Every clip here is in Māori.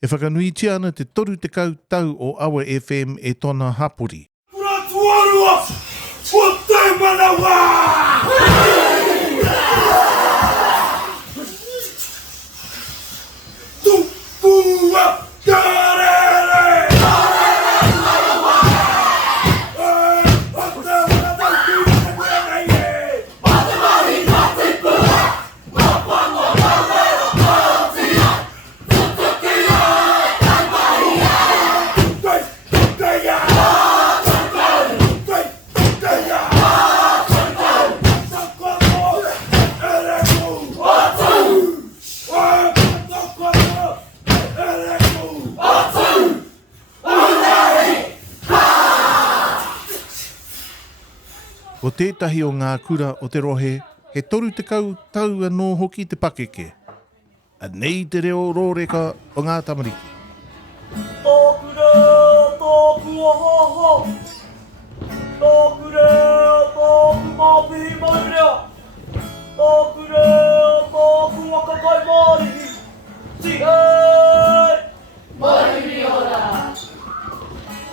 E whakanuitia ana te toru te tau o Awa FM e tōna hapori. Pura tuarua, o te manawa! Tupua karere! O tētahi o ngā kura o te rohe, he toru te tau anō hoki te pakeke. A nei te reo rōreka o ngā tamariki. Tōkure, tōku ohoho. Tōkure, tōku māpihi maurea. Tōkure, tōku wakakai mārihi. Tihei! Mauri ora.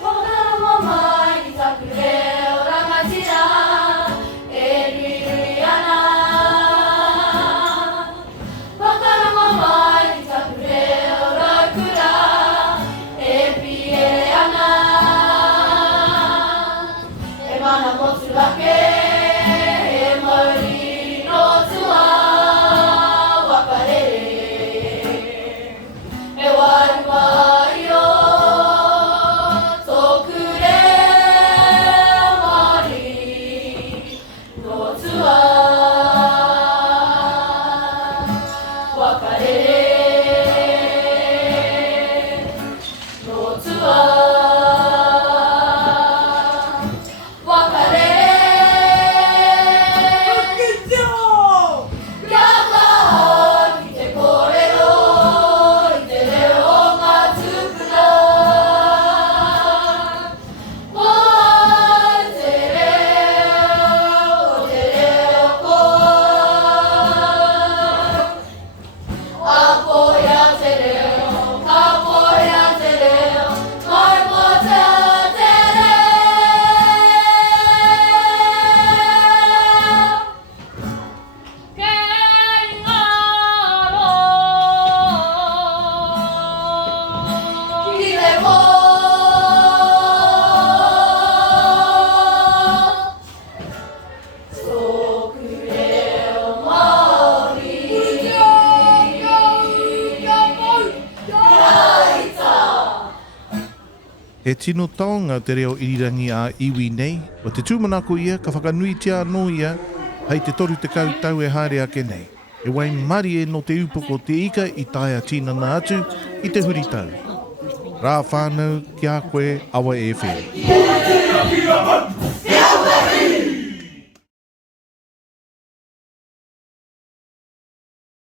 Whanau mai ki taku reo rangatira. E rui ana. Whanau mai ki taku reo raukura. E pie ana. E mana motu lake. E mauri no tua. Wakarere. E waimarie o. E tino taonga te reo irirangi a iwi nei, o te tūmanako ia, ka whakanuitia anō ia, hei te toru te tau e haere ake nei. E waimarie no Te Upoko te ika i taia tinana atu i te Huritau. Rā whānau ki a koe Awa FM.